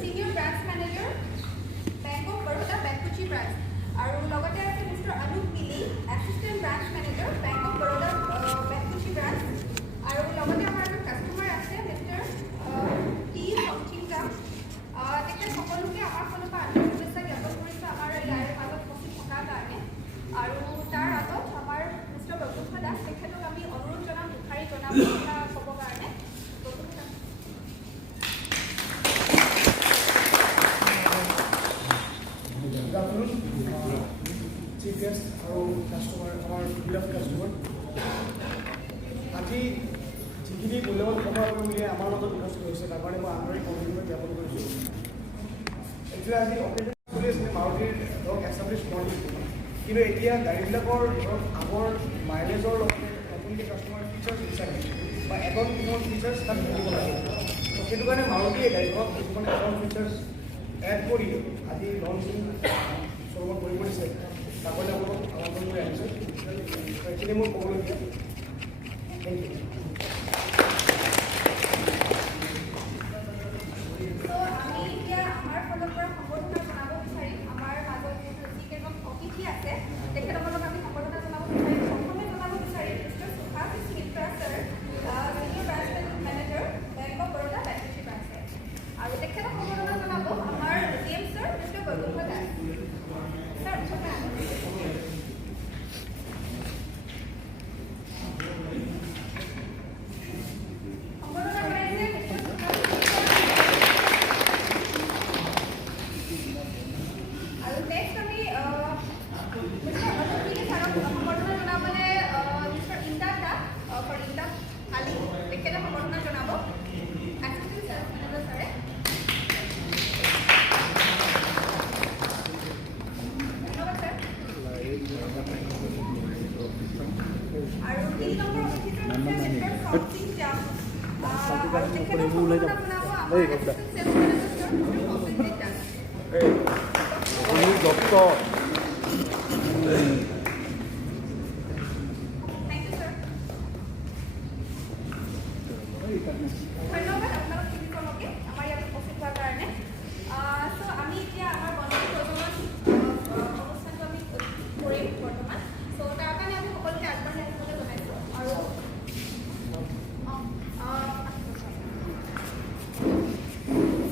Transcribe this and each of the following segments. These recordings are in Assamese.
Senior Branch Manager, Bank of Baroda, Bankuchi Branch. আৰু লগতে আছে মিষ্টাৰ অনুপ গিলি, Assistant Branch Manager, Bank of Baroda, Bankuchi Branch. আৰু লগতে আমাৰ কাষ্টমাৰ আছে মিষ্টাৰ টি সংচিতা। তেখেত সকলোকে আমাৰ ফালৰ পৰা আন্তৰিক শুভেচ্ছা জ্ঞাপন কৰিছোঁ আমাৰ ইয়াৰ মাজত উপস্থিত থকাৰ কাৰণে। আৰু তাৰ আগত আমাৰ মিষ্টাৰ বসুন্ধৰা দাস তেখেতক আমি অনুৰোধ জনাম মুখাৰী জনাব ক'বৰ কাৰণে। Chief guest আৰু কাষ্টমাৰ আমাৰ বিলাভ কাষ্টমাৰ আজি যিখিনি মূল্যৱান সময় মিলিয়ে আমাৰ মাজত বিকাশ কৰিছে তাৰ কাৰণে মই আন্তৰিক অভিনন্দন জ্ঞাপন কৰিছোঁ। একচুৱেলি আজি অপেনিং চলি আছিলে মাৰুতিৰ ধৰক এষ্টাব্লিছ মডেল, কিন্তু এতিয়া গাড়ীবিলাকৰ ধৰক আগৰ মাইলেজৰ লগতে নতুনকৈ কাষ্টমাৰ ফিচাৰ্ছ বিচাৰে বা এডন কিছুমান ফিচাৰ্ছ তাত থাকিব লাগে। সেইটো কাৰণে মাৰুতিয়ে গাড়ীখনত কিছুমান এডন ফিচাৰ্ছ এড কৰি আজি লঞ্চিং শ্ব'ৰুমত কৰিব দিছে। তাৰ কাৰণে আপোনাক আমন্ত্ৰণ কৰি আহিছোঁ। এইখিনি মোৰ ক'বলগীয়া। Thank you. আমি এতিয়া আমাৰ ফালৰ পৰা সম্বৰ্ধনা জনাব বিচাৰিম আমাৰ মাজত যিকেইজন অতিথি আছে তেখেতসকলক আমি সম্বৰ্ধনা জনাব বিচাৰিম। প্ৰথমে জনাব বিচাৰিম mister Subhash Mitra sir, senior branch manager, bank of Baroda, Bengkuchi branch. আৰু তেখেতক সম্বৰ্ধনা জনাব আমাৰ GM sir mister Basundhara Das. Sir ধন্যবাদ আপোনালোক তিনিজনকে আমাৰ ইয়াত উপস্থিত হোৱাৰ কাৰণে। আমি এতিয়া আমাৰ বন্ধু প্ৰজনন অনুষ্ঠানটো আমি কৰিম বৰ্তমান। তাৰ কাৰণে আমি সকলোকে আগবাঢ়ি আহিবলৈ জনাইছোঁ। আৰু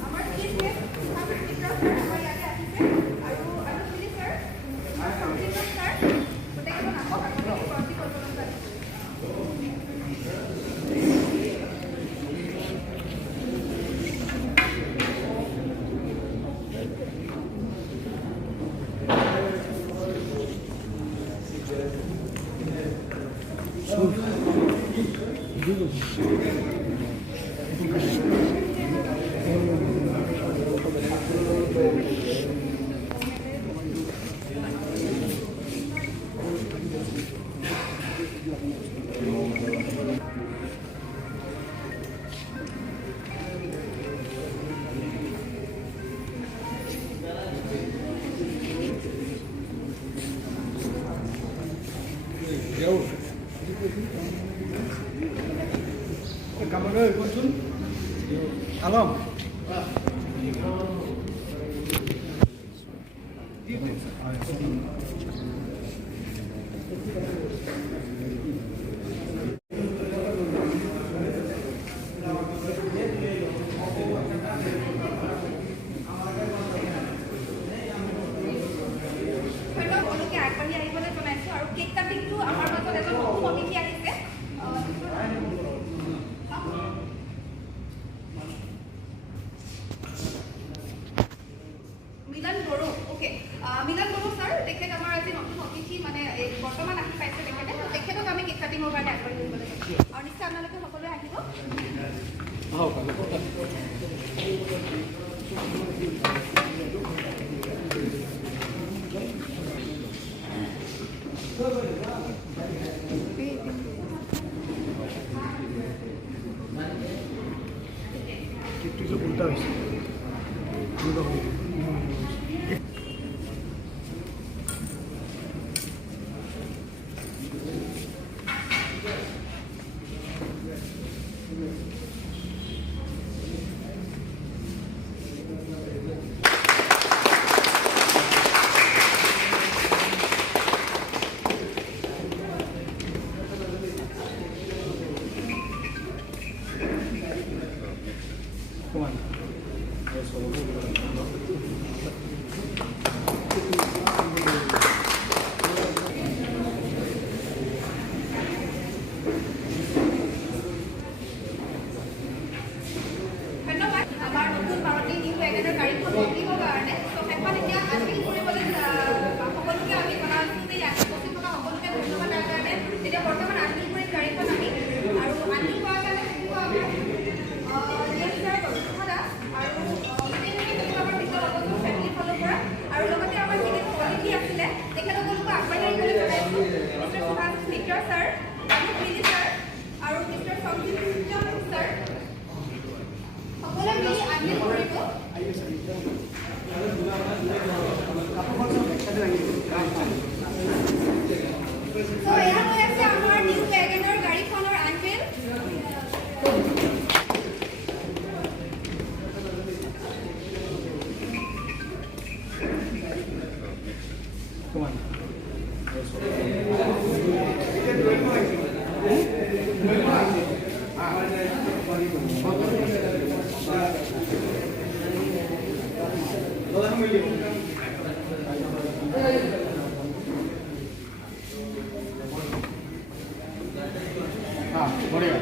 আমাৰ chief guest Subhash Mitra sir আমাৰ ইয়াতে আহিছে। আৰু মিলি ছাৰ, সংচিতা ছাৰ, গোটেইকেইজন আকৌ আপোনালোকে বন্ধু প্ৰজনন জানিছে। Kamu kunjung alam. আগবাঢ়ি আহিবলৈ জনাইছোঁ। আৰু কেক কাটিংটো আমাৰ মাজত এজন নতুন অতিথি আহিছে। মিলন বড়ো, অ'কে। মিলন বড়ো ছাৰ, তেখেত আমাৰ আজি নতুন অতিথি, মানে বৰ্তমান আহি পাইছে তেখেতে। তেখেতক আমি কেক কাটিঙৰ কাৰণে আগবাঢ়ি আহিবলৈ জনাইছোঁ। আৰু নিশ্চয় আপোনালোকে সকলোৱে আহিব। উল্টা হৈছে। ধন্যবাদ আমাৰ নতুন মাৰুতি নিউ ৱেগনাৰ গাড়ীখন লঞ্চিঙৰ কাৰণে ত' সেইখন এতিয়া আনভিল কৰিবলৈ সকলোকে আমি জনাইছোঁ যে ইয়াত উপস্থিত থকা সকলোকে ধন্যবাদ তাৰ কাৰণে তেতিয়া বৰ্তমান আনভিল কৰি গাড়ীখন আমি আৰু আনভিল কৰাৰ কাৰণে থাকিব আমাৰ নেক্সট ছাৰ গৌতম দাস আৰু গোটেইখিনি থাকিব আমাৰ মিষ্টাৰ অৱসৰ ফেমিলিৰ ফালৰ পৰা আৰু লগতে আমাৰ যিখিনি অতিথি আছিলে তেখেতসকলকো আগবাঢ়ি আহিবলৈ জনাইছোঁ মিষ্টাৰ সুভাষ মিত্ৰ ছাৰ অনুপ মিলি ছাৰ আৰু মিষ্টাৰ সঞ্জীৱ ছাৰ সকলোৱে মিলি আনভিল কৰিব So, এয়া হৈ আছে আমাৰ নিউ ৱেগনাৰ গাড়ীখনৰ আনভিল बढिया